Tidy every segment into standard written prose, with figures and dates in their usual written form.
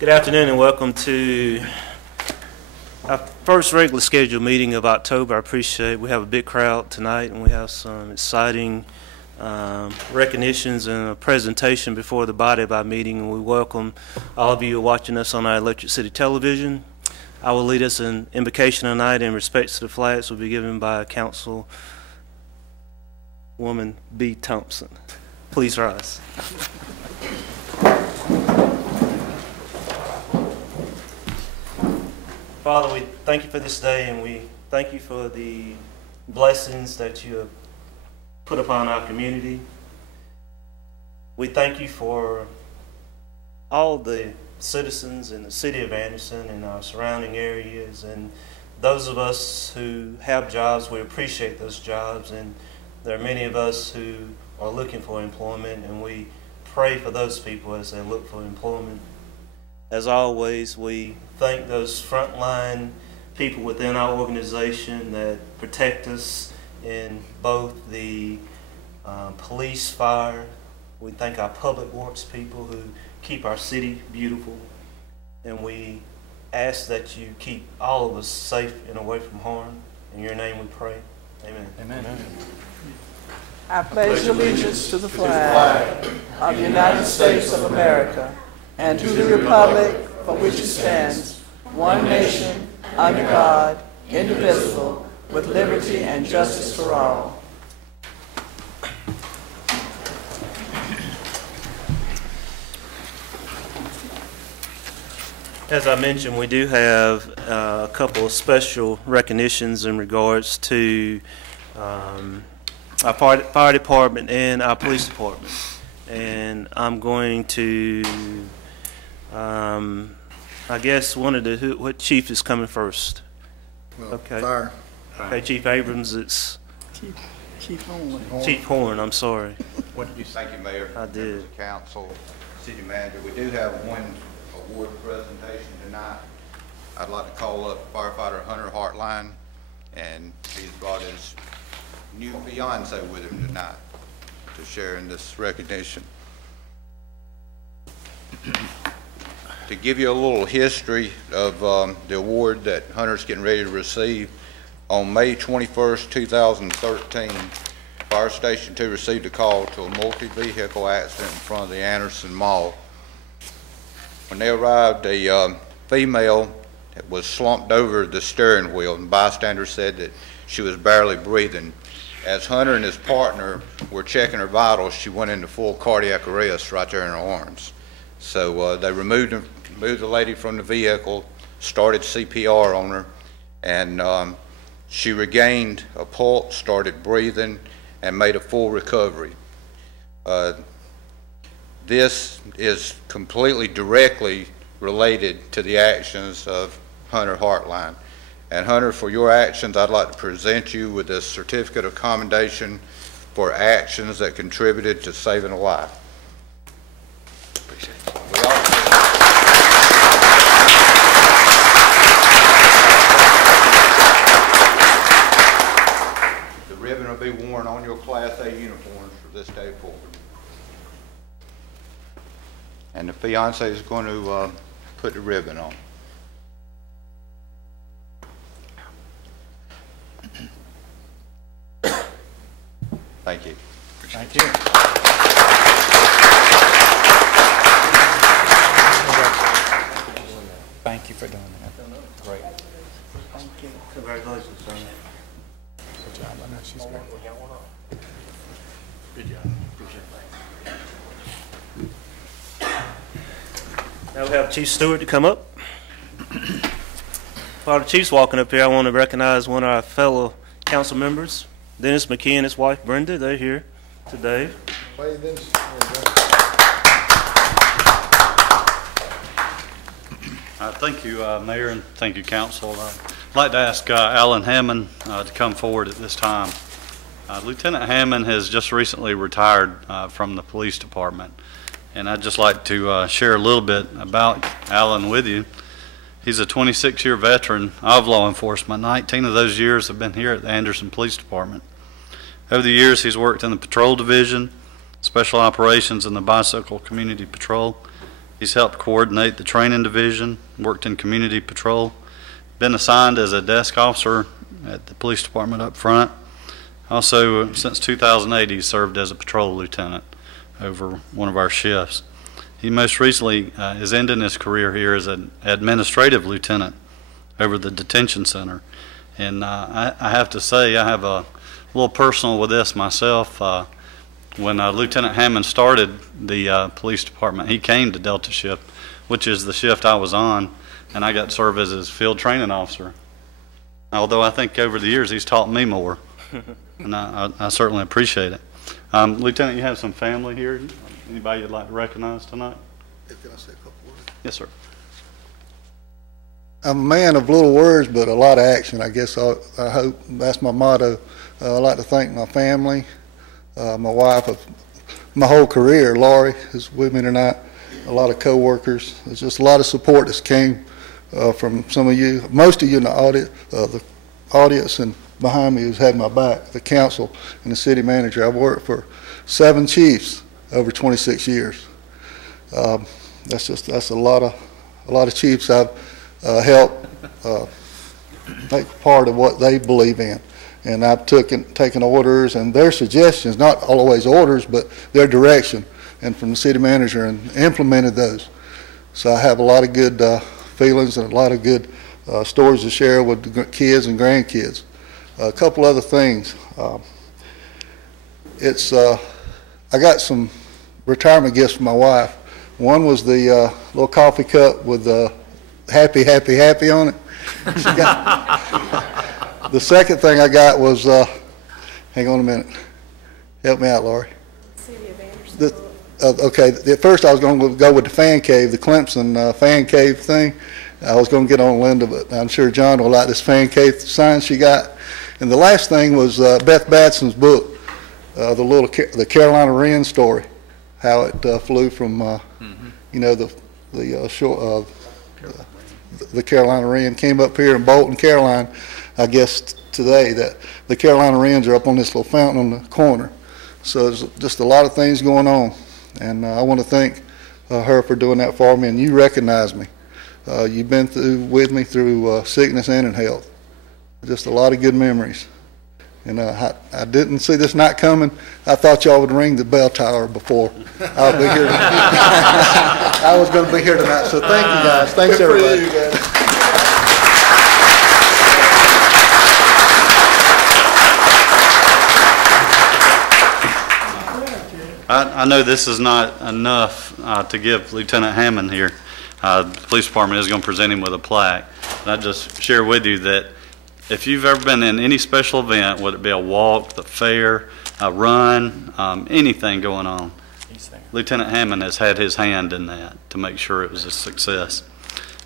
Good afternoon and welcome to our first regular scheduled meeting of October. I appreciate we have a big crowd tonight and we have some exciting recognitions and a presentation before the body of our meeting, and we welcome all of you watching us on our Electric City Television. I will lead us in invocation tonight, and respects to the flags will be given by Councilwoman B. Thompson. Please rise. Father, we thank you for this day, and we thank you for the blessings that you have put upon our community. We thank you for all the citizens in the city of Anderson and our surrounding areas, and those of us who have jobs, we appreciate those jobs, and there are many of us who are looking for employment, and we pray for those people as they look for employment. As always, we thank those frontline people within our organization that protect us in both the police, fire. We thank our public works people who keep our city beautiful, and we ask that you keep all of us safe and away from harm. In your name we pray. Amen. Amen. Amen. I pledge allegiance to the flag of the United States of America and to the republic for which it stands, one nation, under God, indivisible, with liberty and justice for all. As I mentioned, we do have a couple of special recognitions in regards to our fire department and our police department. And I'm going to, I guess, what chief is coming first? Well, okay. Fire. Okay, Chief Abrams, it's Chief Horn. Chief Horn, I'm sorry. What did you say? Thank you, Mayor. I did. Members of Council, City Manager. We do have one award presentation tonight. I'd like to call up Firefighter Hunter Hartline, and he's brought his new fiance with him tonight to share in this recognition. To give you a little history of the award that Hunter's getting ready to receive, on May 21st, 2013, Fire Station 2 received a call to a multi-vehicle accident in front of the Anderson Mall. When they arrived, a female was slumped over the steering wheel, and bystanders said that she was barely breathing. As Hunter and his partner were checking her vitals, she went into full cardiac arrest right there in her arms. So they removed the lady from the vehicle, started CPR on her, and she regained a pulse, started breathing, and made a full recovery. This is completely directly related to the actions of Hunter Hartline. And Hunter, for your actions, I'd like to present you with a certificate of commendation for actions that contributed to saving a life. Appreciate it. The ribbon will be worn on your Class A uniforms for this day forward. And the fiance is going to put the ribbon on. Thank you. Thank you. Thank you for doing that. Great. Thank you. Congratulations, son. Good job. I know she's great. Good job. Now we have Chief Stewart to come up. While the Chief's walking up here, I want to recognize one of our fellow council members, Dennis McKee and his wife Brenda. They're here today. Thank you, Mayor, and thank you, Council. I'd like to ask Alan Hammond to come forward at this time. Lieutenant Hammond has just recently retired from the police department, and I'd just like to share a little bit about Alan with you. He's a 26-year veteran of law enforcement. 19 of those years have been here at the Anderson Police Department. Over the years, he's worked in the Patrol Division, Special Operations, and the Bicycle Community Patrol. He's helped coordinate the training division, worked in community patrol, been assigned as a desk officer at the police department up front. Also, since 2008, he's served as a patrol lieutenant over one of our shifts. He most recently is ending his career here as an administrative lieutenant over the detention center. And I have to say, I have a little personal with this myself. When Lieutenant Hammond started the police department, he came to Delta Shift, which is the shift I was on, and I got to serve as his field training officer. Although I think over the years he's taught me more, and I certainly appreciate it. Lieutenant, you have some family here. Anybody you'd like to recognize tonight? Can I say a couple words? Yes, sir. I'm a man of little words, but a lot of action. I guess I hope that's my motto. I'd like to thank my family, my wife, of my whole career. Laurie is with me tonight. A lot of coworkers. There's just a lot of support that's came from some of you, most of you in the audience and behind me who's had my back, the council and the city manager. I've worked for 7 chiefs over 26 years. That's a lot of chiefs I've helped make part of what they believe in. And I've taken orders and their suggestions, not always orders, but their direction, and from the city manager, and implemented those. So I have a lot of good feelings and a lot of good stories to share with the kids and grandkids. A couple other things. I got some retirement gifts for my wife. One was the little coffee cup with happy, happy, happy on it. She got, the second thing I got was, hang on a minute. Help me out, Laurie. Okay, at first I was going to go with the fan cave, the Clemson fan cave thing. I was going to get on Linda, but I'm sure John will like this fan cave sign she got. And the last thing was Beth Batson's book, the Carolina Wren story, how it flew from, you know, the Carolina Wren came up here in Bolton, Carolina. I guess today that the Carolina Wrens are up on this little fountain on the corner. So there's just a lot of things going on, and I want to thank her for doing that for me. And you recognize me. You've been with me through sickness and in health. Just a lot of good memories. And I didn't see this night coming. I thought y'all would ring the bell tower before I'll be here. I was going to be here tonight. So thank you guys. Thanks everybody. I know this is not enough to give Lieutenant Hammond here. The police department is going to present him with a plaque. And I just share with you that if you've ever been in any special event, whether it be a walk, the fair, a run, anything going on, Lieutenant Hammond has had his hand in that to make sure it was a success.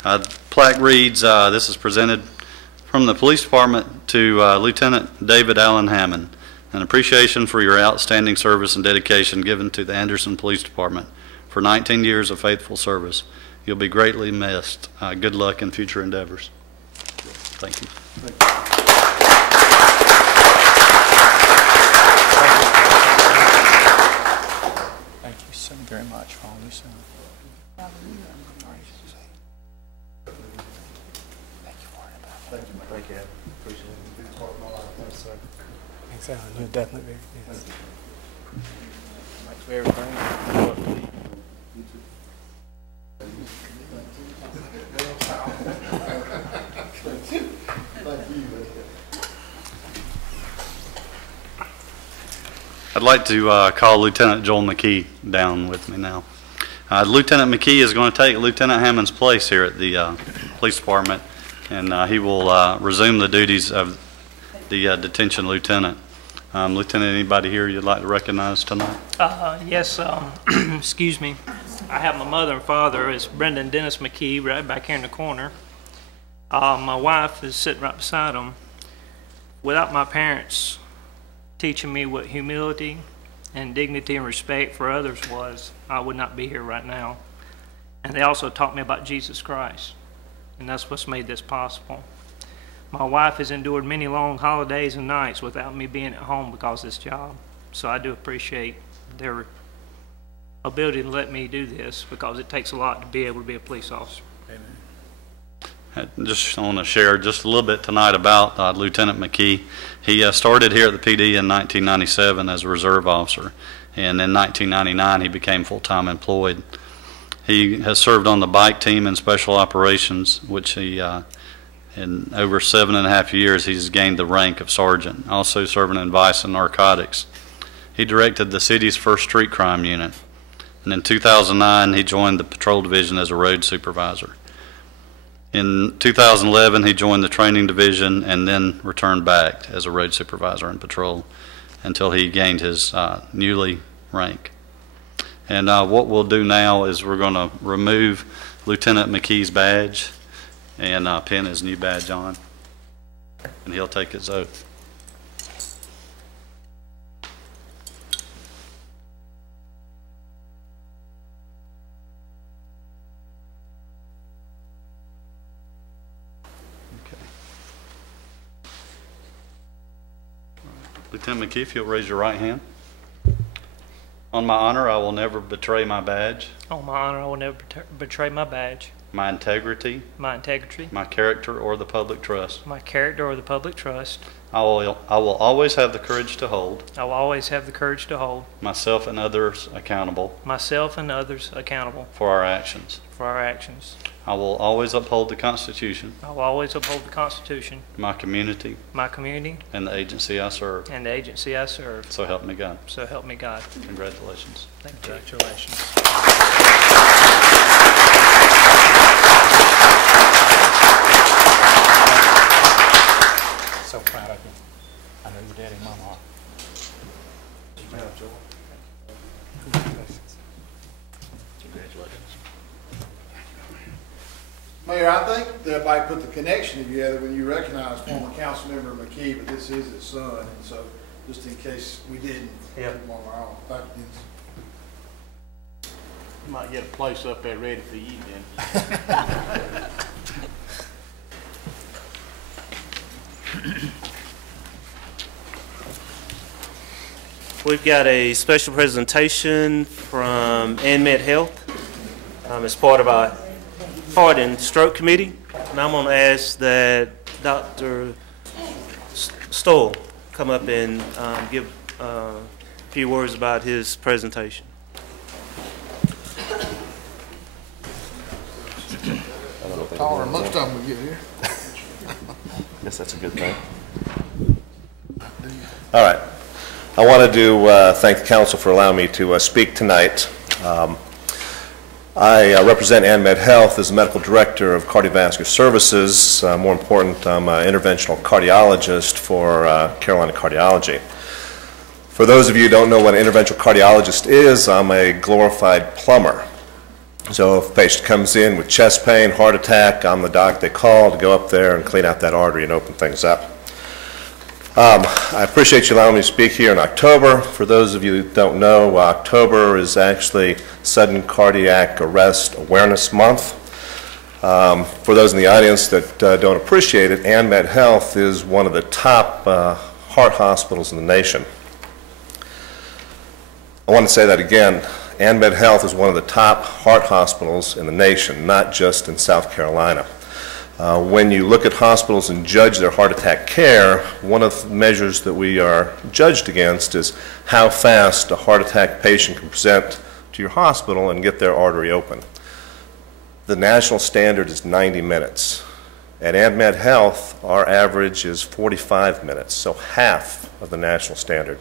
The plaque reads, this is presented from the police department to Lieutenant David Allen Hammond. An appreciation for your outstanding service and dedication given to the Anderson Police Department for 19 years of faithful service. You'll be greatly missed. Good luck in future endeavors. Thank you. Thank you so very much for all you said. Thank you for it. Thank you. Thank you. Appreciate it. Big part of my life. Thanks, sir. Thanks, Alan. You're definitely, yes. Thanks for everything. I'd like to call Lieutenant Joel McKee down with me now. Lieutenant McKee is going to take Lieutenant Hammond's place here at the police department, and he will resume the duties of the detention lieutenant. Lieutenant, anybody here you'd like to recognize tonight? Yes, excuse me. I have my mother and father. It's Brenda and Dennis McKee right back here in the corner. My wife is sitting right beside them. Without my parents teaching me what humility and dignity and respect for others was, I would not be here right now. And they also taught me about Jesus Christ, and that's what's made this possible. My wife has endured many long holidays and nights without me being at home because of this job. So I do appreciate their ability to let me do this, because it takes a lot to be able to be a police officer. I just want to share just a little bit tonight about Lieutenant McKee. He started here at the PD in 1997 as a reserve officer, and in 1999 he became full-time employed. He has served on the bike team in special operations, which he, in over 7.5 years, he's gained the rank of sergeant, also serving in vice and narcotics. He directed the city's first street crime unit, and in 2009 he joined the patrol division as a road supervisor. In 2011, he joined the training division and then returned back as a road supervisor in patrol until he gained his newly rank. And what we'll do now is we're going to remove Lieutenant McKee's badge and pin his new badge on, and he'll take his oath. Lieutenant McKee, if you'll raise your right hand. On my honor, I will never betray my badge, On my honor, I will never betray my badge, my integrity, my integrity, my character, or the public trust. my character, or the public trust. I will always have the courage to hold I will always have the courage to hold myself and others accountable myself and others accountable for our actions. for our actions. I will always uphold the Constitution, I will always uphold the Constitution, my community, my community, and the agency I serve. and the agency I serve. So help me God. So help me God. Congratulations. Thank you. Congratulations. So proud of you. I know your daddy and mama are. Mayor, I think that everybody put the connection together when you recognize former council member McKee, but this is his son, and so just in case we didn't, Yeah. keep him on our own. Thank you, Dennis. You might get a place up there ready for you then. We've got a special presentation from AnMed Health as part of our Heart and Stroke Committee. And I'm going to ask that Dr. Stoll come up and give a few words about his presentation. Taller than most of them we get here. Guess that's a good thing. All right. I wanted to thank the council for allowing me to speak tonight. I represent AnMed Health as the medical director of cardiovascular services. More important, I'm an interventional cardiologist for Carolina Cardiology. For those of you who don't know what an interventional cardiologist is, I'm a glorified plumber. So if a patient comes in with chest pain, heart attack, I'm the doc they call to go up there and clean out that artery and open things up. I appreciate you allowing me to speak here in October. For those of you who don't know, October is actually Sudden Cardiac Arrest Awareness Month. For those in the audience that don't appreciate it, AnMed Health is one of the top heart hospitals in the nation. I want to say that again. AnMed Health is one of the top heart hospitals in the nation, not just in South Carolina. When you look at hospitals and judge their heart attack care, one of the measures that we are judged against is how fast a heart attack patient can present to your hospital and get their artery open. The national standard is 90 minutes. At AnMed Health, our average is 45 minutes, so half of the national standard.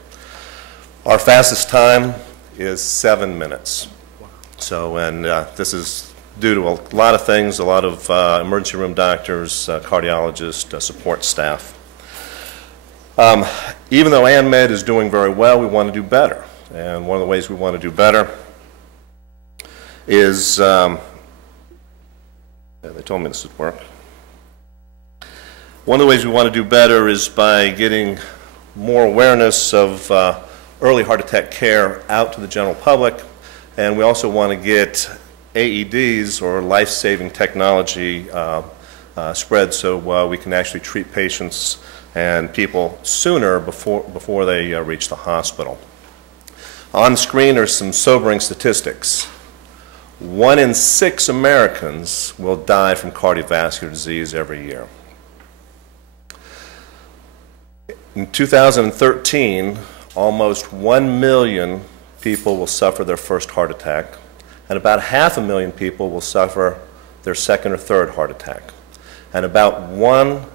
Our fastest time is 7 minutes. So, and this is due to a lot of things, a lot of emergency room doctors, cardiologists, support staff. Even though AnMed is doing very well, we want to do better. And one of the ways we want to do better is, they told me this would work. One of the ways we want to do better is by getting more awareness of early heart attack care out to the general public, and we also want to get AEDs, or life-saving technology, spread so we can actually treat patients and people sooner before they reach the hospital. On screen are some sobering statistics. 1 in 6 Americans will die from cardiovascular disease every year. In 2013, almost 1 million people will suffer their first heart attack, and about 500,000 people will suffer their second or third heart attack. And about once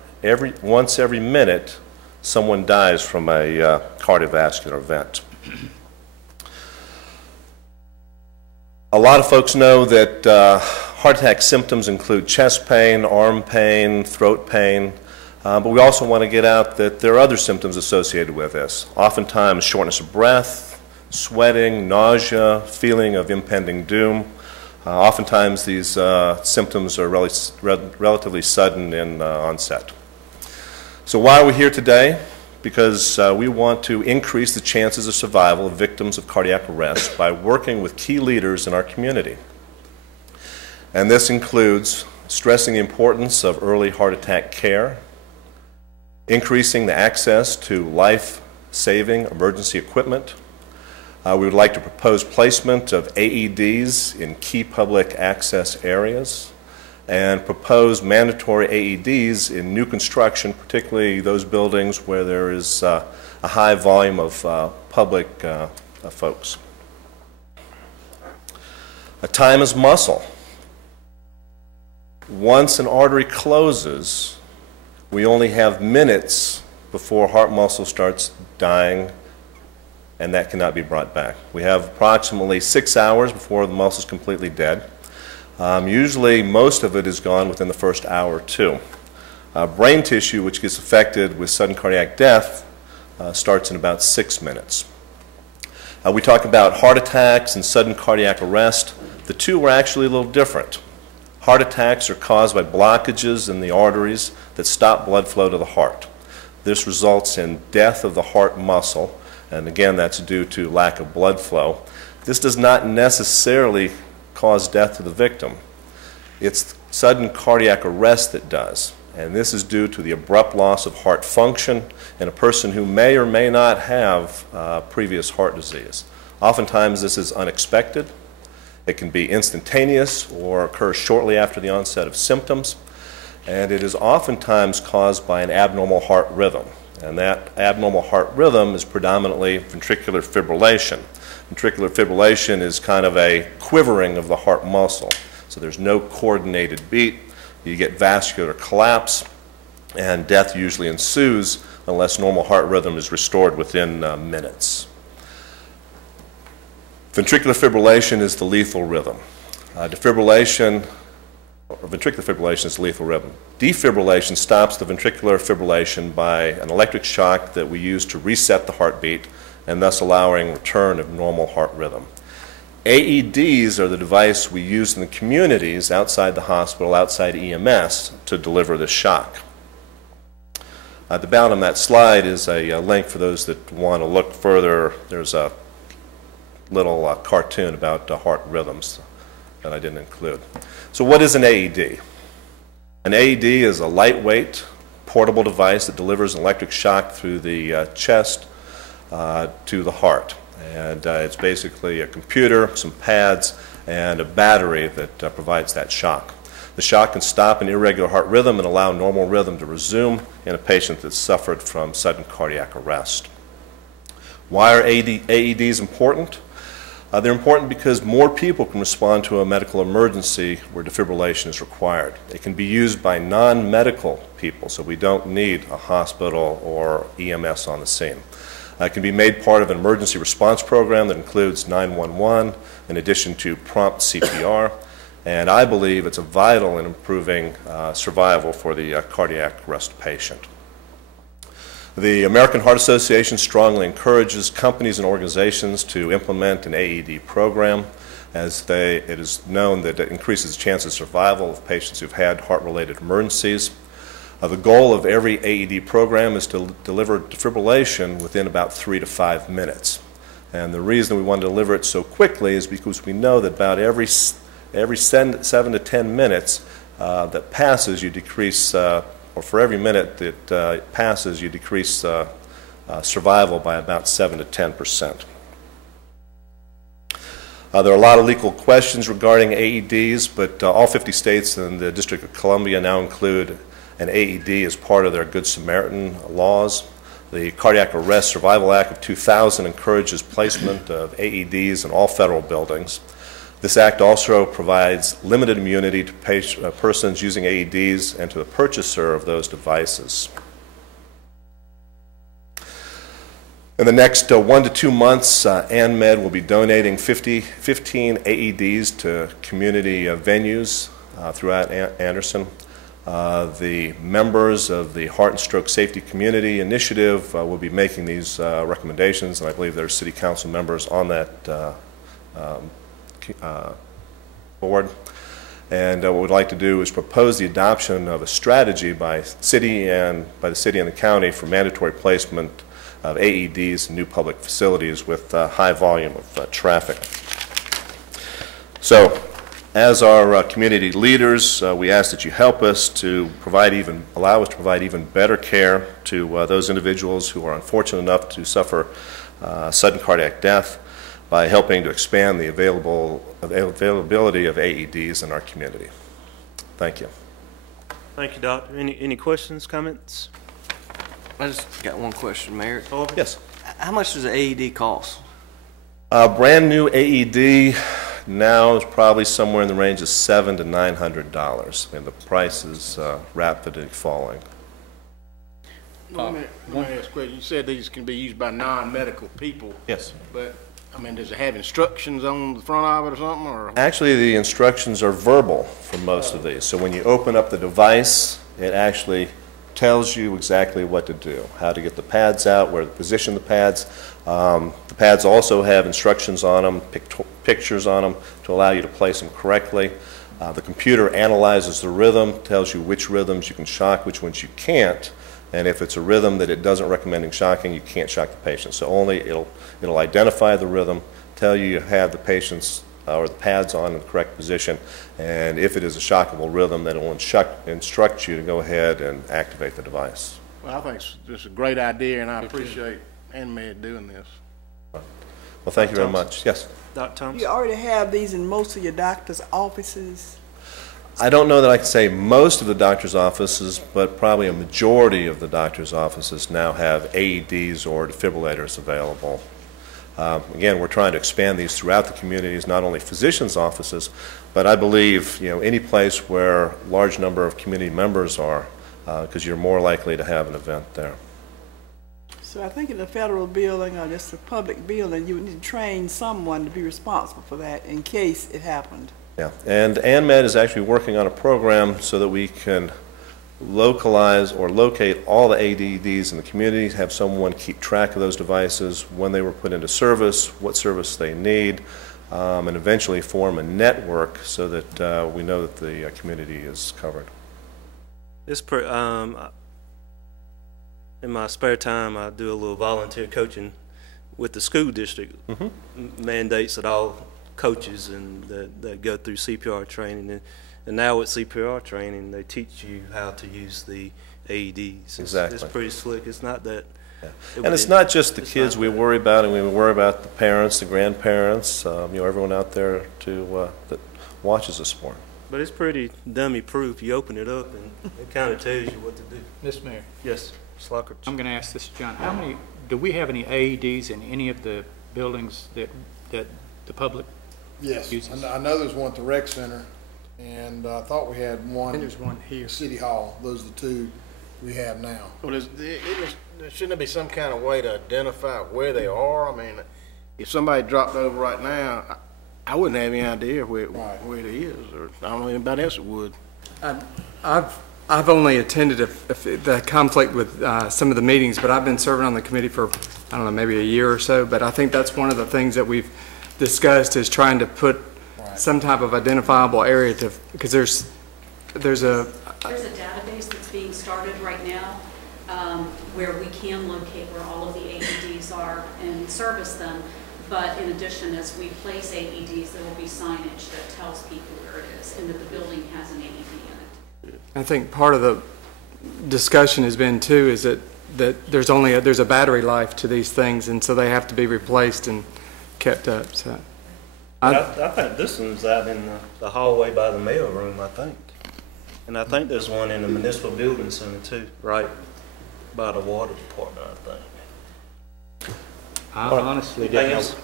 every minute, someone dies from a cardiovascular event. A lot of folks know that heart attack symptoms include chest pain, arm pain, throat pain, but we also want to get out that there are other symptoms associated with this. Oftentimes shortness of breath, sweating, nausea, feeling of impending doom. Oftentimes these symptoms are relatively sudden in onset. So why are we here today? Because we want to increase the chances of survival of victims of cardiac arrest by working with key leaders in our community. And this includes stressing the importance of early heart attack care, increasing the access to life-saving emergency equipment. We would like to propose placement of AEDs in key public access areas, and propose mandatory AEDs in new construction, particularly those buildings where there is a high volume of public folks. Time is muscle. Once an artery closes, we only have minutes before heart muscle starts dying, and that cannot be brought back. We have approximately 6 hours before the muscle is completely dead. Usually most of it is gone within the first hour or two. Brain tissue, which gets affected with sudden cardiac death, starts in about 6 minutes. We talk about heart attacks and sudden cardiac arrest. The two are actually a little different. Heart attacks are caused by blockages in the arteries that stop blood flow to the heart. This results in death of the heart muscle, and again that's due to lack of blood flow. This does not necessarily cause death to the victim. It's sudden cardiac arrest that does, and this is due to the abrupt loss of heart function in a person who may or may not have previous heart disease. Oftentimes this is unexpected. It can be instantaneous or occur shortly after the onset of symptoms, and it is oftentimes caused by an abnormal heart rhythm, and that abnormal heart rhythm is predominantly ventricular fibrillation. Ventricular fibrillation is kind of a quivering of the heart muscle. So there's no coordinated beat. You get vascular collapse, and death usually ensues unless normal heart rhythm is restored within minutes. Ventricular fibrillation is the lethal rhythm. Ventricular fibrillation is the lethal rhythm. Defibrillation stops the ventricular fibrillation by an electric shock that we use to reset the heartbeat, and thus allowing return of normal heart rhythm. AEDs are the device we use in the communities outside the hospital, outside EMS, to deliver this shock. At the bottom of that slide is a link for those that want to look further. There's a little cartoon about heart rhythms that I didn't include. So what is an AED? An AED is a lightweight, portable device that delivers an electric shock through the chest to the heart. And it's basically a computer, some pads, and a battery that provides that shock. The shock can stop an irregular heart rhythm and allow normal rhythm to resume in a patient that's suffered from sudden cardiac arrest. Why are AEDs important? They're important because more people can respond to a medical emergency where defibrillation is required. It can be used by non-medical people, so we don't need a hospital or EMS on the scene. It can be made part of an emergency response program that includes 911 in addition to prompt CPR, and I believe it's vital in improving survival for the cardiac arrest patient. The American Heart Association strongly encourages companies and organizations to implement an AED program, as it is known that it increases the chance of survival of patients who've had heart-related emergencies. The goal of every AED program is to deliver defibrillation within about 3 to 5 minutes. And the reason we want to deliver it so quickly is because we know that about every 7 to 10 minutes that passes, you decrease, or for every minute that passes, you decrease survival by about 7 to 10%. There are a lot of legal questions regarding AEDs, but all 50 states and the District of Columbia now include an AED as part of their Good Samaritan laws. The Cardiac Arrest Survival Act of 2000 encourages placement of AEDs in all federal buildings. This act also provides limited immunity to persons using AEDs and to the purchaser of those devices. In the next 1 to 2 months, AnMed will be donating 15 AEDs to community venues throughout Anderson. The members of the Heart and Stroke Safety Community Initiative will be making these recommendations, and I believe there are city council members on that board. And what we'd like to do is propose the adoption of a strategy by the city and the county for mandatory placement of AEDs in new public facilities with high volume of traffic. So, as our community leaders, we ask that you help us to allow us to provide even better care to those individuals who are unfortunate enough to suffer sudden cardiac death by helping to expand the availability of AEDs in our community. Thank you. Thank you, Doctor. Any questions, comments? I just got one question, Mayor. Yes. How much does an AED cost? A brand new AED now is probably somewhere in the range of $700 to $900, and the price is rapidly falling. Let me ask a question. You said these can be used by non-medical people. Yes. But, I mean, does it have instructions on the front of it or something? Or? Actually, the instructions are verbal for most of these. So when you open up the device, it actually tells you exactly what to do, how to get the pads out, where to position the pads. The pads also have instructions on them, pictures on them to allow you to place them correctly. The computer analyzes the rhythm, tells you which rhythms you can shock, which ones you can't. And if it's a rhythm that it doesn't recommend shocking, you can't shock the patient. So only it'll identify the rhythm, tell you have the patient's or the pads on in the correct position, and if it is a shockable rhythm, then it will instruct you to go ahead and activate the device. Well, I think it's a great idea, and I appreciate AnMed doing this. Well, thank you very much. Yes? Dr. Thompson? You already have these in most of your doctor's offices? I don't know that I can say most of the doctor's offices, but probably a majority of the doctor's offices now have AEDs or defibrillators available. Again, we're trying to expand these throughout the communities, not only physicians' offices, but I believe any place where a large number of community members are, because you're more likely to have an event there. So I think in the federal building or just a public building, you would need to train someone to be responsible for that in case it happened. Yeah, and AnMed is actually working on a program so that we can localize or locate all the AEDs in the community, have someone keep track of those devices, when they were put into service, what service they need, and eventually form a network so that we know that the community is covered. In my spare time, I do a little volunteer coaching with the school district. Mandates that all coaches and that go through CPR training. And now with CPR training, they teach you how to use the AEDs. Exactly. It's pretty slick. It's not that. Yeah. And it's not just the kids we worry about, and we worry about the parents, the grandparents, everyone out there that watches the sport. But it's pretty dummy-proof. You open it up, and it kind of tells you what to do. Mr. Mayor. Yes, Slockert. I'm going to ask this, John. Do we have any AEDs in any of the buildings that the public uses? Yes, I know there's one at the rec center. And I thought we had one. And there's one here. City Hall. Those are the two we have now. Well, shouldn't there be some kind of way to identify where they are? I mean, if somebody dropped over right now, I wouldn't have any idea where it is, or I don't know anybody else that would. I've only attended the conflict with some of the meetings, but I've been serving on the committee for, I don't know, maybe a year or so. But I think that's one of the things that we've discussed is trying to put some type of identifiable area because there's a database that's being started right now where we can locate where all of the AEDs are and service them. But in addition, as we place AEDs, there will be signage that tells people where it is and that the building has an AED in it. I think part of the discussion has been too is that there's a battery life to these things, and so they have to be replaced and kept up. So. I think this one's out in the hallway by the mail room, I think. And I think there's one in the municipal building center too, right by the water department, I think. I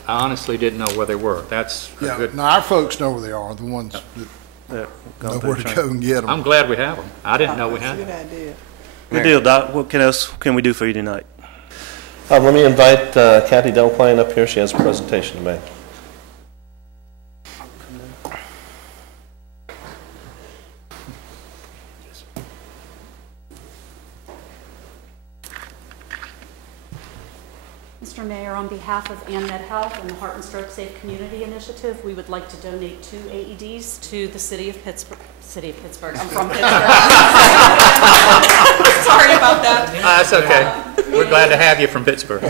honestly didn't know where they were. That's a good. Now our folks know where they are, the ones that know where to go and get them. I'm glad we have them. I didn't know we had them. Good idea. Good deal, Doc. What else can we do for you tonight? Let me invite Kathy Delplain up here. She has a presentation to make. Mr. Mayor, on behalf of AnMed Health and the Heart and Stroke Safe Community Initiative, we would like to donate 2 AEDs to the city of Pittsburgh. I'm from Pittsburgh. Sorry about that. That's okay. We're glad to have you from Pittsburgh.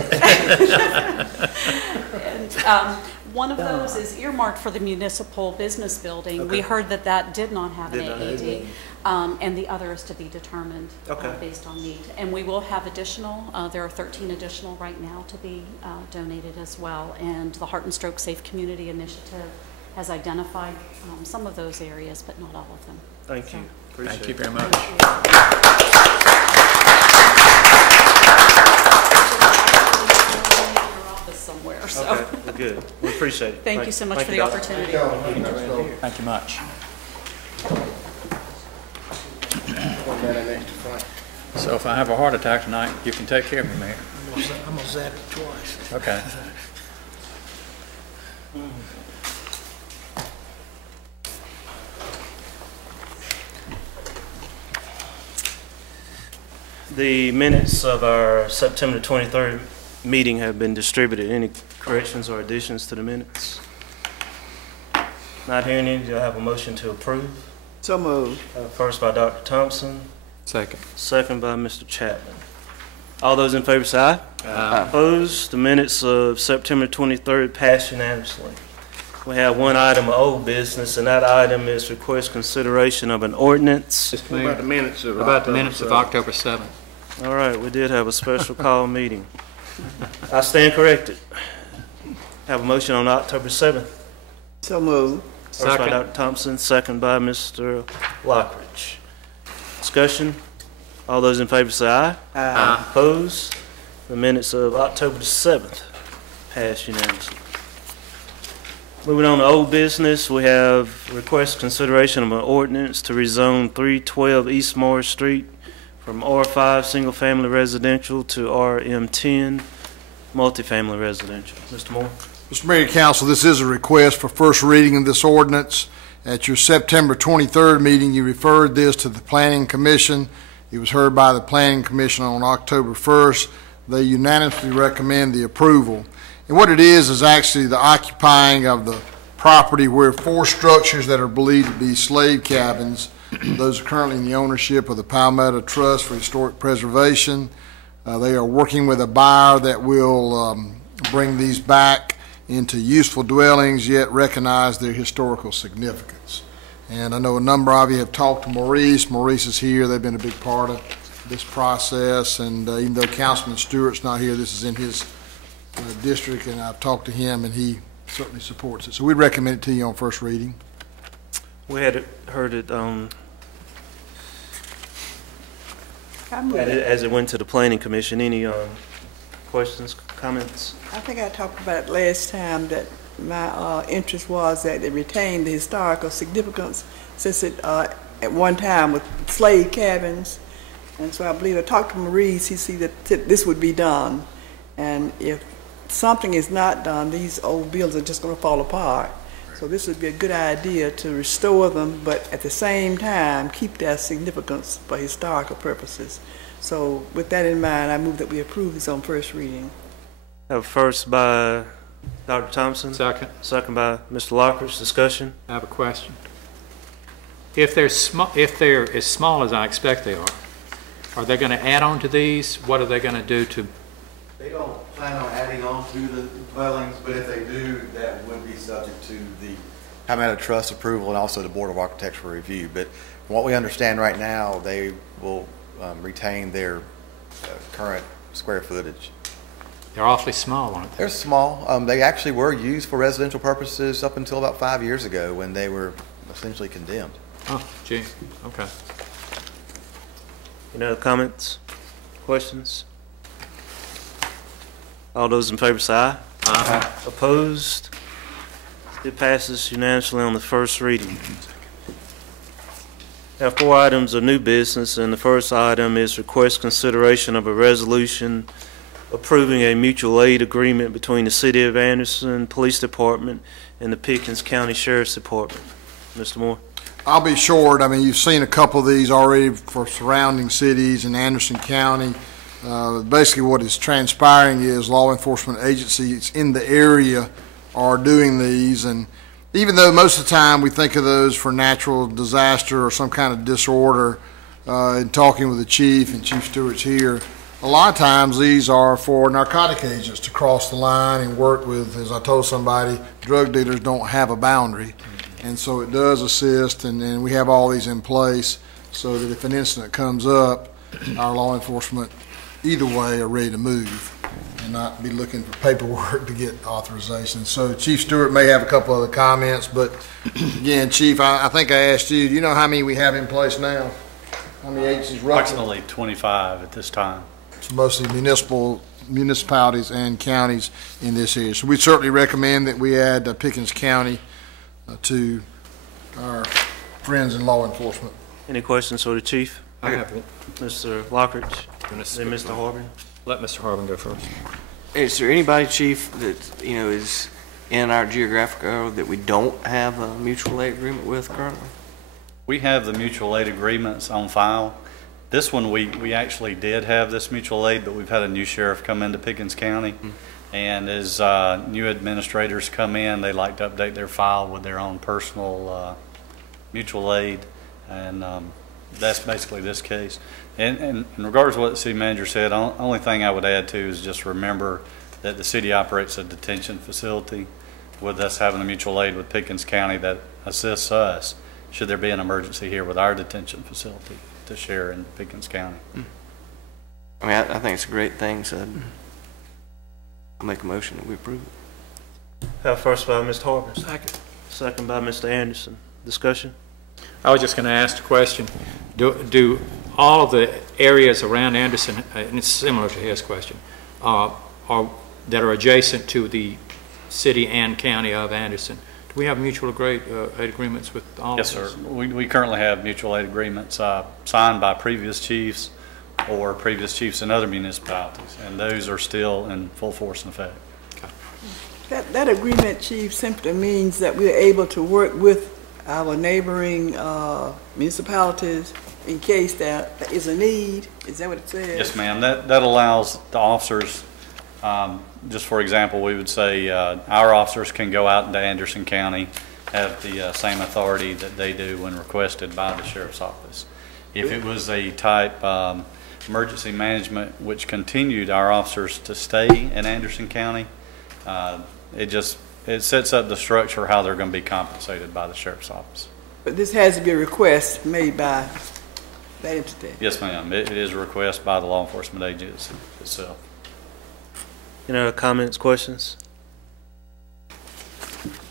And one of those is earmarked for the municipal business building. Okay. We heard that that did not have an AED, and the other is to be determined based on need. And we will have additional, there are 13 additional right now to be donated as well. And the Heart and Stroke Safe Community Initiative has identified some of those areas, but not all of them. Thank you. Appreciate Thank you very much. Somewhere, so. Okay, well, good. We appreciate it. Thank you so much for the opportunity. Thank you much. So if I have a heart attack tonight, you can take care of me, Mayor. I'm gonna zap it twice. Okay. The minutes of our September 23rd meeting have been distributed. Any corrections or additions to the minutes? Not hearing any, do I have a motion to approve? So moved. First by Dr. Thompson. Second. Second by Mr. Chapman. All those in favor say aye. Aye. Opposed? The minutes of September 23rd pass unanimously. We have one item of old business, and that item is request consideration of an ordinance. What about the minutes of October 7th? All right, we did have a special call meeting. I stand corrected. Have a motion on October 7th. So moved. First by Dr. Thompson, second by Mr. Lockridge. Discussion? All those in favor say aye. Aye. Opposed? The minutes of October the 7th pass unanimously. Moving on to old business, we have request consideration of an ordinance to rezone 312 East Morris Street from R5 single-family residential to RM10 multifamily residential. Mr. Moore. Mr. Mayor, Council, this is a request for first reading of this ordinance. At your September 23rd meeting, you referred this to the Planning Commission. It was heard by the Planning Commission on October 1st. They unanimously recommend the approval. And what it is actually the occupying of the property where 4 structures that are believed to be slave cabins. Those are currently in the ownership of the Palmetto Trust for Historic Preservation. They are working with a buyer that will bring these back into useful dwellings, yet recognize their historical significance. And I know a number of you have talked to Maurice. Maurice is here. They've been a big part of this process. And even though Councilman Stewart's not here, this is in his district, and I've talked to him, and he certainly supports it. So we recommend it to you on first reading. We had heard it as it went to the Planning Commission. Any questions, comments? I think I talked about it last time that my interest was that it retained the historical significance since it at one time with slave cabins. And so I believe I talked to Maurice, he see that this would be done. And if something is not done, these old buildings are just going to fall apart. So this would be a good idea to restore them, but at the same time, keep their significance for historical purposes. So with that in mind, I move that we approve this on first reading. Have first by Dr. Thompson. Second. Second by Mr. Lockridge. Discussion. I have a question. If they're as small as I expect they are they going to add on to these? What are they going to do to? They don't plan on adding on to the dwellings, but if they do, that would be subject to the Palmetto Trust approval and also the Board of Architectural review. But from what we understand right now, they will retain their current square footage. They're awfully small, aren't they? They're small. They actually were used for residential purposes up until about 5 years ago when they were essentially condemned. Oh, gee, okay. Any other comments, questions? All those in favor say aye. Aye. Opposed? It passes unanimously on the first reading. There are 4 items of new business, and the first item is request consideration of a resolution approving a mutual aid agreement between the City of Anderson Police Department and the Pickens County Sheriff's Department. Mr. Moore. I'll be short. I mean, you've seen a couple of these already for surrounding cities in Anderson County. Basically what is transpiring is law enforcement agencies in the area are doing these, and even though most of the time we think of those for natural disaster or some kind of disorder, in talking with the chief, and Chief Stewart's here, a lot of times these are for narcotic agents to cross the line and work with, as I told somebody, drug dealers don't have a boundary. And so it does assist, and we have all these in place so that if an incident comes up, our law enforcement, either way, are ready to move and not be looking for paperwork to get authorization. So Chief Stewart may have a couple other comments, but again, Chief, I think I asked you, do you know how many we have in place now? How many agencies roughly? Approximately 25 at this time. It's mostly municipalities and counties in this area. So we certainly recommend that we add Pickens County to our friends in law enforcement. Any questions for the chief? I have one. Mr. Lockridge, then Mr. Harbin. Let Mr. Harbin go first. Is there anybody, Chief, that, you know, is in our geographic area that we don't have a mutual aid agreement with currently? We have the mutual aid agreements on file. This one, we actually did have this mutual aid, but we've had a new sheriff come into Pickens County. Mm-hmm. And as new administrators come in, they like to update their file with their own personal mutual aid. And that's basically this case. And in regards to what the city manager said, only thing I would add to is just remember that the city operates a detention facility. With us having a mutual aid with Pickens County, that assists us should there be an emergency here with our detention facility to share in Pickens County. I mean, I think it's a great thing, so I'll make a motion that we approve it. First by Mr. Harbin. Second by Mr. Anderson. Discussion? I was just going to ask the question, do all of the areas around Anderson, and it's similar to his question, that are adjacent to the city and county of Anderson, do we have mutual aid agreements with all Yes, of those? sir. We currently have mutual aid agreements signed by previous chiefs or previous chiefs in other municipalities, and those are still in full force and effect. Okay. That agreement, Chief, simply means that we're able to work with our neighboring municipalities in case there is a need. Is that what it says? Yes, ma'am. That allows the officers, just for example, we would say our officers can go out into Anderson County, have the same authority that they do when requested by the sheriff's office. If it was a type emergency management which continued our officers to stay in Anderson County, it sets up the structure how they're going to be compensated by the sheriff's office. But this has to be a request made by that entity. Yes, ma'am. It is a request by the law enforcement agency itself. Any other comments, questions?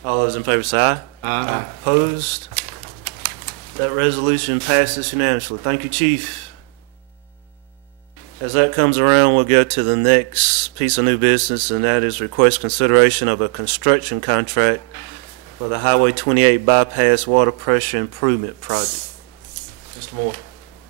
All those in favor say aye. Aye. Opposed? That resolution passes unanimously. Thank you, Chief. As that comes around, we'll go to the next piece of new business, and that is request consideration of a construction contract for the Highway 28 Bypass Water Pressure Improvement Project. Mr. Moore.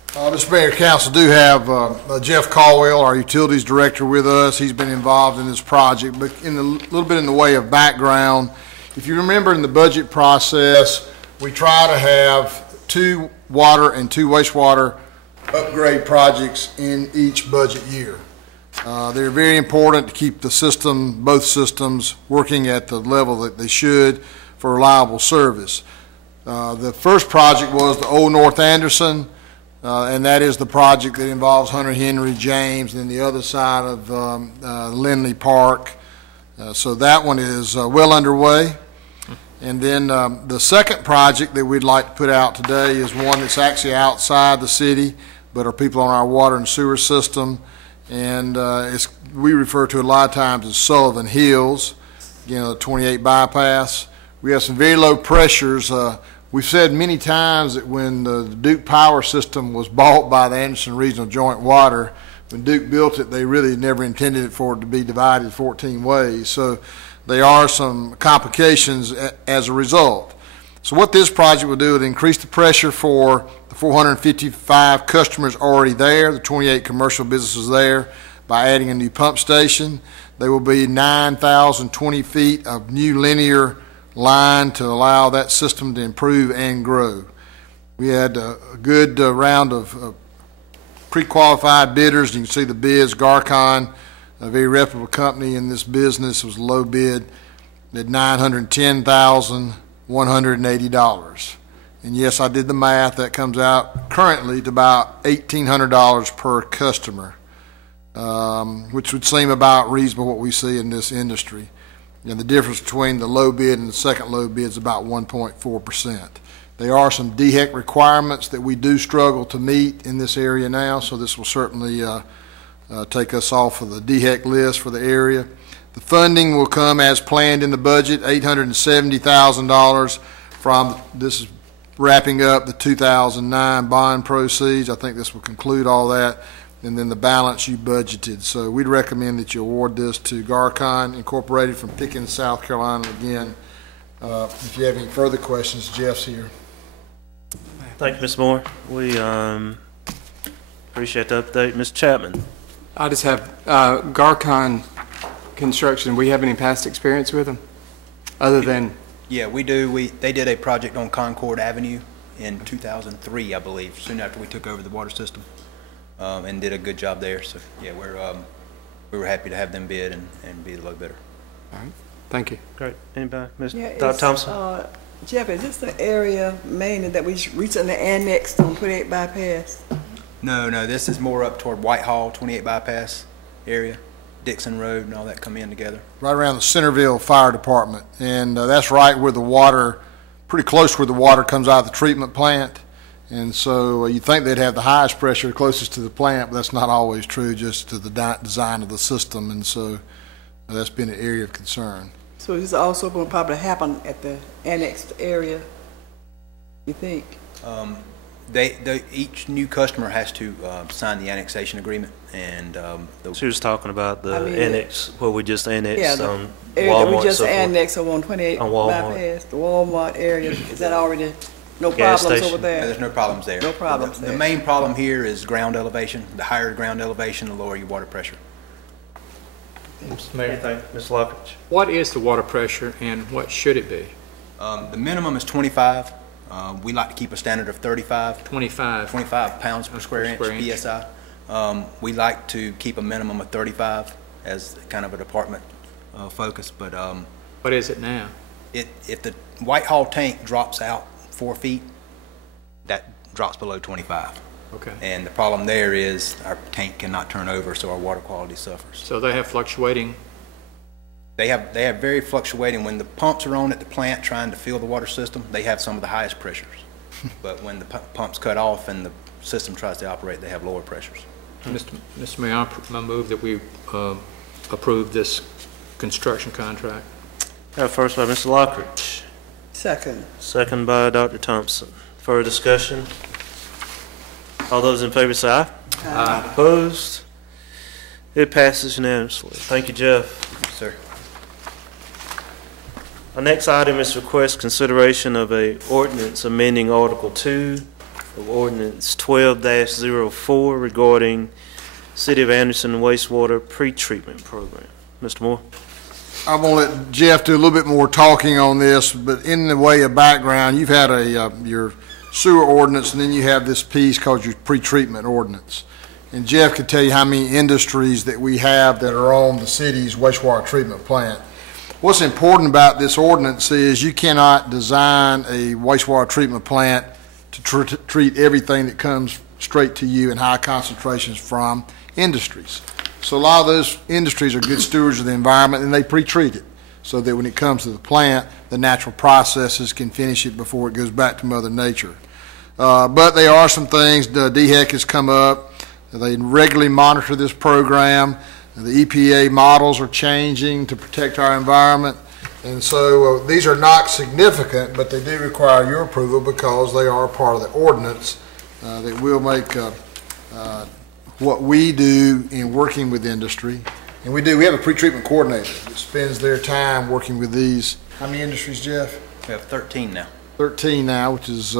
Mr. Mayor, Council, do have Jeff Caldwell, our Utilities Director, with us. He's been involved in this project, but in a little bit in the way of background, if you remember in the budget process, we try to have 2 water and 2 wastewater upgrade projects in each budget year. They're very important to keep the system, both systems, working at the level that they should for reliable service. The first project was the Old North Anderson, and that is the project that involves Hunter Henry, James, and then the other side of Lindley Park. So that one is well underway. And then the second project that we'd like to put out today is one that's actually outside the city, but are people on our water and sewer system, and we refer to it a lot of times as Sullivan Hills, the 28 bypass. We have some very low pressures. We've said many times that when the Duke power system was bought by the Anderson Regional Joint Water, when Duke built it, they really never intended it for it to be divided 14 ways. So there are some complications as a result. So what this project will do is increase the pressure for the 455 customers already there, the 28 commercial businesses there, by adding a new pump station. There will be 9,020 feet of new linear line to allow that system to improve and grow. We had a good round of pre-qualified bidders. You can see the bids. Garcon, a very reputable company in this business, was low bid at $910,180. And yes, I did the math. That comes out currently to about $1,800 per customer, which would seem about reasonable what we see in this industry. And the difference between the low bid and the second low bid is about 1.4%. There are some DHEC requirements that we do struggle to meet in this area now, so this will certainly take us off of the DHEC list for the area. The funding will come as planned in the budget, $870,000 from, this is wrapping up the 2009 bond proceeds. I think this will conclude all that, and then the balance you budgeted. So we'd recommend that you award this to Garcon Incorporated from Pickens, South Carolina. Again, if you have any further questions, Jeff's here. Thank you, Ms. Moore. We appreciate the update. Mr. Chapman. I just have Garcon Construction. We have any past experience with them other than? Yeah, we do. They did a project on Concord Avenue in 2003, I believe, soon after we took over the water system, and did a good job there. So yeah, we were happy to have them bid and be the low bidder. All right, thank you. Great. Anybody? Mr. Yeah, Thompson. Jeff, is this the area mainly that we recently annexed on 28 bypass? No, this is more up toward Whitehall, 28 bypass area, Dixon Road, and all that come in together. Right around the Centerville Fire Department, and that's right where the water, pretty close where the water comes out of the treatment plant. And so you think they'd have the highest pressure closest to the plant, but that's not always true, just to the design of the system. And so that's been an area of concern. So this is also going to probably happen at the annexed area, you think? Each new customer has to sign the annexation agreement, and she was talking about the annex where we just annexed the Walmart. area that we just annexed over on 28 bypass, the Walmart area. Is that already no problems over there? No, there's no problems there. No problems there. The main problem here is ground elevation. The higher the ground elevation, the lower your water pressure. Mr. Mayor. Anything, Ms. Lockridge? What is the water pressure and what should it be? The minimum is 25. We like to keep a standard of 35. 25 pounds per square inch, PSI. We like to keep a minimum of 35 as kind of a department focus. But what is it now? If the Whitehall tank drops out 4 feet, that drops below 25. Okay. And the problem there is our tank cannot turn over, so our water quality suffers. So they have fluctuating? They have very fluctuating. When the pumps are on at the plant trying to fill the water system, they have some of the highest pressures. But when the pumps cut off and the system tries to operate, they have lower pressures. Mr. Mayor, I move that we approve this construction contract. First by Mr. Lockridge. Second. Second by Dr. Thompson. Further discussion? All those in favor say aye. Aye. Opposed? It passes unanimously. Thank you, Jeff. Yes, sir. Our next item is request consideration of a ordinance amending Article 2 of Ordinance 12-04 regarding City of Anderson wastewater pretreatment program. Mr. Moore. I'm going to let Jeff do a little bit more talking on this, but in the way of background, you've had your sewer ordinance, and then you have this piece called your pretreatment ordinance. And Jeff could tell you how many industries that we have that are on the city's wastewater treatment plant. What's important about this ordinance is you cannot design a wastewater treatment plant to treat everything that comes straight to you in high concentrations from industries. So a lot of those industries are good stewards of the environment, and they pre-treat it so that when it comes to the plant, the natural processes can finish it before it goes back to Mother Nature. But there are some things, the DHEC has come up, They regularly monitor this program. The EPA models are changing to protect our environment. And so these are not significant, but they do require your approval because they are part of the ordinance that will make what we do in working with industry. And we have a pretreatment coordinator that spends their time working with these. How many industries, Jeff? We have 13 now. 13 now, which is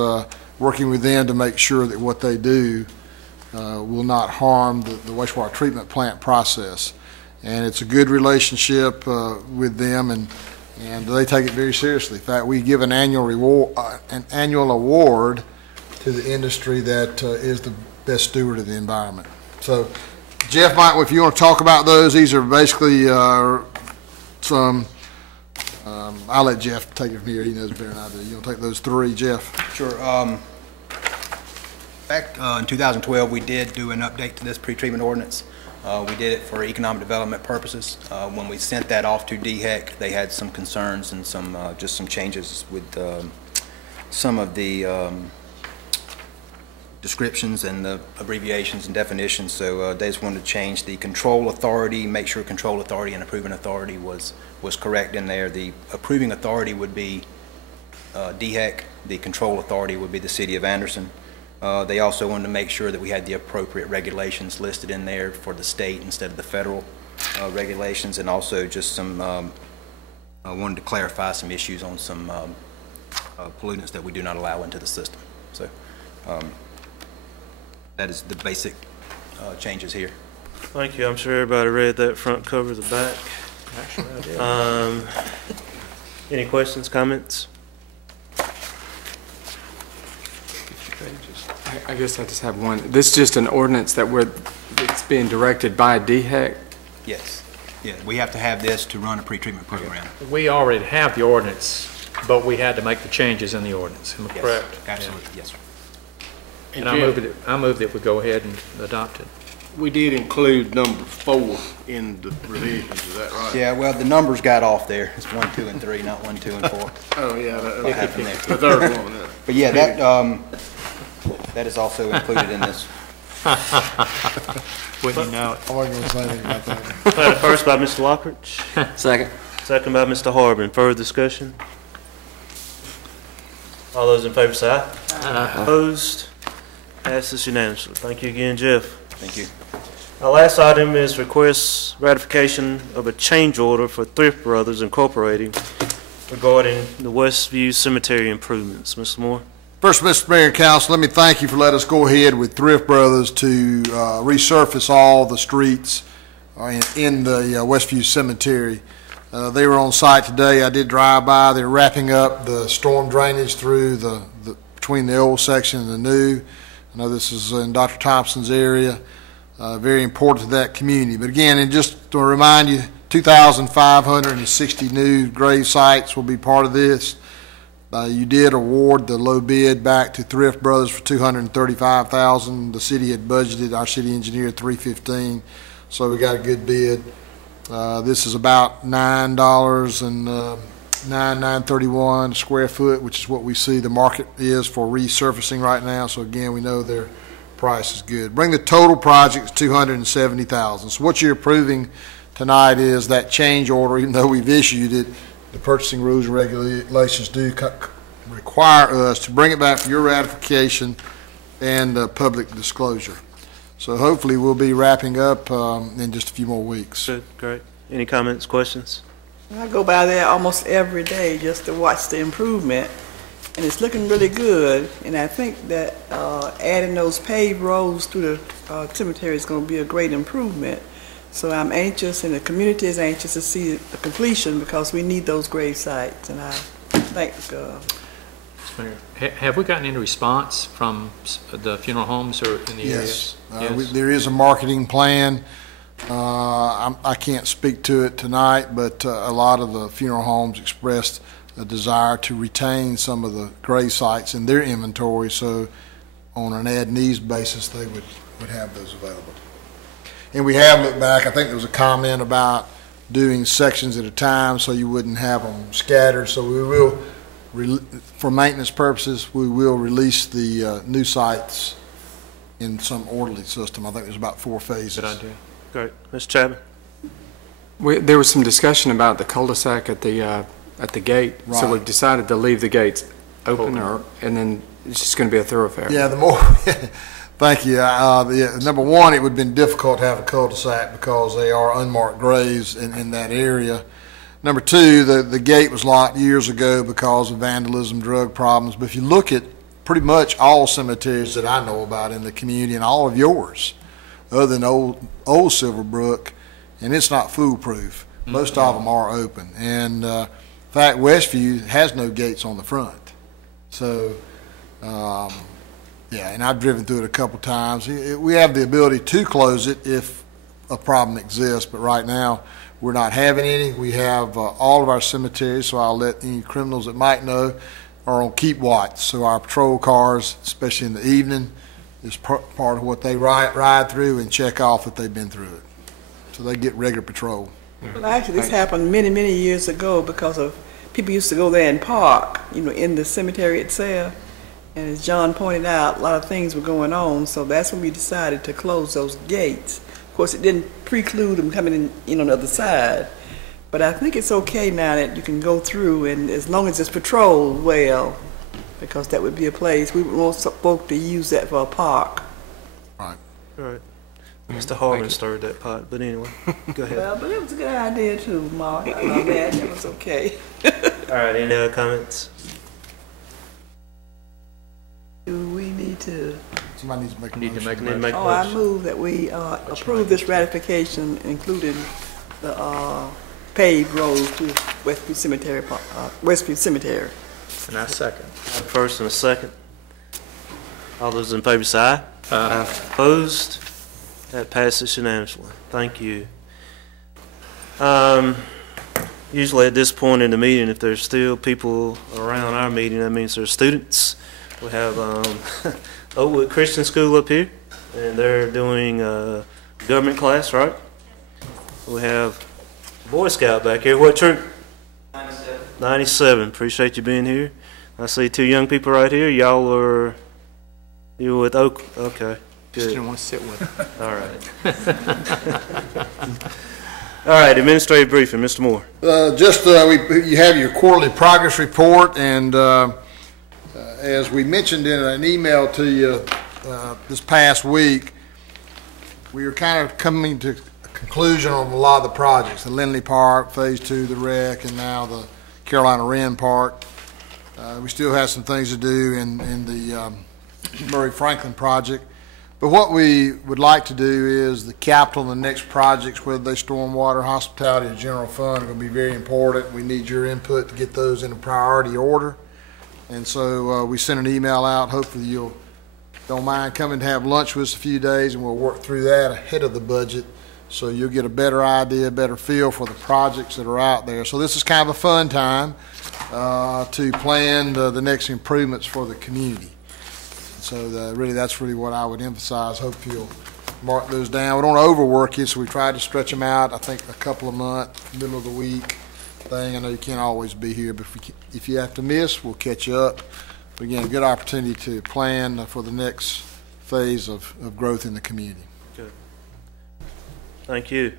working with them to make sure that what they do will not harm the wastewater treatment plant process. And it's a good relationship with them, and they take it very seriously. In fact, we give an annual award to the industry that is the best steward of the environment. So, Jeff, Mike, if you want to talk about those, these are basically some. I'll let Jeff take it from here. He knows better than I do. You want to take those three, Jeff? Sure. Back in 2012, we did do an update to this pretreatment ordinance. We did it for economic development purposes. When we sent that off to DHEC, they had some concerns and some just some changes with some of the descriptions and the abbreviations and definitions. So they just wanted to change the control authority, make sure control authority and approving authority was correct in there. The approving authority would be DHEC. The control authority would be the City of Anderson. They also wanted to make sure that we had the appropriate regulations listed in there for the state instead of the federal regulations, and also just some, I wanted to clarify some issues on some pollutants that we do not allow into the system. So that is the basic changes here. Thank you. I'm sure everybody read that front cover, the back. Actually, I did. Any questions, comments? I guess I just have one. This is just an ordinance that it's being directed by DHEC? Yes. Yeah, we have to have this to run a pretreatment program. We already have the ordinance, but we had to make the changes in the ordinance. Am I correct? Absolutely, yes, sir. And I move that we go ahead and adopt it. We did include number 4 in the revisions, is that right? Yeah, well, the numbers got off there. It's 1, 2, and 3, not 1, 2, and 4. Oh, yeah. What happened there? The third one. But yeah, that is also included in this. Wouldn't you know it? I wasn't going to say anything about that. First by Mr. Lockridge. Second. Second by Mr. Harbin. Further discussion? All those in favor say aye. Aye. Opposed? Passes unanimously. Thank you again, Jeff. Thank you. Our last item is request ratification of a change order for Thrift Brothers Incorporated regarding the Westview Cemetery improvements. Mr. Moore? First, Mr. Mayor and Council, let me thank you for letting us go ahead with Thrift Brothers to resurface all the streets in the Westview Cemetery. They were on site today. I did drive by. They're wrapping up the storm drainage through between the old section and the new. I know this is in Dr. Thompson's area. Very important to that community. But again, and just to remind you, 2,560 new grave sites will be part of this. You did award the low bid back to Thrift Brothers for $235,000. The city had budgeted, our city engineer, $315,000, so we got a good bid. This is about $9.31 a square foot, which is what we see the market is for resurfacing right now. So again, we know their price is good. Bring the total project to $270,000. So what you're approving tonight is that change order. Even though we've issued it, the purchasing rules and regulations do require us to bring it back for your ratification and public disclosure. So hopefully we'll be wrapping up in just a few more weeks. Good, great. Any comments, questions? I go by there almost every day just to watch the improvement, and it's looking really good. And I think that adding those paved roads through the cemetery is going to be a great improvement. So I'm anxious, and the community is anxious to see the completion because we need those grave sites. And I thank Have we gotten any response from the funeral homes or in the yes. area? Yes. There is a marketing plan. I can't speak to it tonight, but a lot of the funeral homes expressed a desire to retain some of the grave sites in their inventory, so on an as-needs basis they would have those available. And we have looked back. I think there was a comment about doing sections at a time so you wouldn't have them scattered. So we will, for maintenance purposes, we will release the new sites in some orderly system. I think there's about 4 phases. Good idea. Great. Mr. Chapman? There was some discussion about the cul-de-sac at the gate, so Right. we've decided to leave the gates open, and then it's just going to be a thoroughfare. Yeah, the more, thank you. Number one, it would have been difficult to have a cul-de-sac because they are unmarked graves in that area. Number two, the gate was locked years ago because of vandalism, drug problems. But if you look at pretty much all cemeteries that I know about in the community and all of yours, other than old Silverbrook, and it's not foolproof. Most of them are open. And in fact, Westview has no gates on the front. So, yeah, and I've driven through it a couple times. We have the ability to close it if a problem exists, but right now we're not having any. We have all of our cemeteries, so I'll let any criminals that might know, are on keep watch. So our patrol cars, especially in the evening, is part of what they ride through and check off that they've been through it. So they get regular patrol. Well, actually, this happened many, many years ago because of people used to go there and park, in the cemetery itself. And as John pointed out, a lot of things were going on, so that's when we decided to close those gates. Of course, it didn't preclude them coming in, on the other side. But I think it's okay now that you can go through, and as long as it's patrolled well, because that would be a place, we would want folks to use that for a park. Right. Right. Mr. Harmon stirred that pot, but anyway, go ahead. Well, but it was a good idea too, Mark. I love that. That was okay. All right, any other comments? Do we need to? Somebody needs to make a Need to motion. make a motion. Oh, I move that we approve this ratification, including the paved road to Westview Cemetery. Westview Cemetery. And I second. A first and a second. All those in favor say aye. Aye. Opposed? That passes unanimously. Thank you. Usually at this point in the meeting, if there's still people around our meeting, that means there's students. We have Oakwood Christian School up here, and they're doing a government class, right? We have Boy Scout back here. What troop? 97. 97. Appreciate you being here. I see 2 young people right here. You're with Oak. Okay. Just didn't want to sit with them. All right. All right, administrative briefing, Mr. Moore. You have your quarterly progress report, and as we mentioned in an email to you this past week, we are kind of coming to a conclusion on a lot of the projects, the Lindley Park, Phase 2, the rec, and now the Carolina Wren Park. We still have some things to do in the Murray Franklin project. But what we would like to do is the capital and the next projects, whether they stormwater, hospitality, or general fund, are going to be very important. We need your input to get those in a priority order. And so we sent an email out. Hopefully you'll don't mind coming to have lunch with us a few days, and we'll work through that ahead of the budget so you'll get a better idea, better feel for the projects that are out there. So this is kind of a fun time to plan the next improvements for the community. So that's really what I would emphasize. Hope you'll mark those down. We don't overwork you, so we tried to stretch them out, I think, a couple of months, middle of the week thing. I know you can't always be here, but if you have to miss, we'll catch you up. But again, a good opportunity to plan for the next phase of growth in the community. Good. Thank you.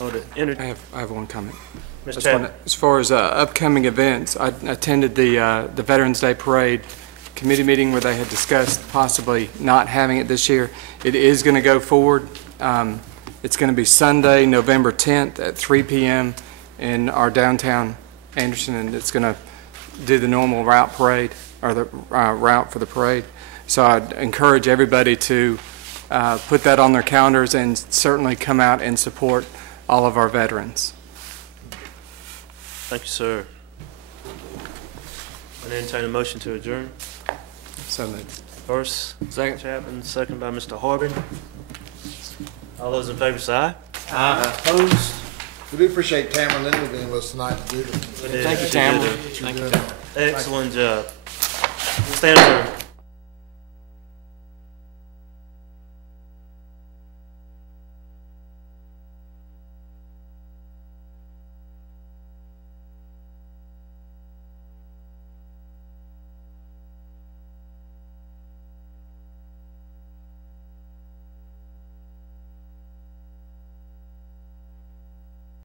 I have one comment. Mr. Chapman. As far as upcoming events, I attended the Veterans Day Parade committee meeting where they had discussed possibly not having it this year. It is going to go forward. It's going to be Sunday, November 10th at 3 p.m. in our downtown Anderson, and it's going to do the normal route parade, or the route for the parade. So I'd encourage everybody to put that on their calendars and certainly come out and support all of our veterans. Thank you, sir. I entertain a motion to adjourn. So moved. First, second Chapman, second by Mr. Harbin. All those in favor say aye. Aye. Opposed? We do appreciate Tamara Lindley being with us tonight to do this. Thank you, Tamara. Excellent job. We'll stand adjourned.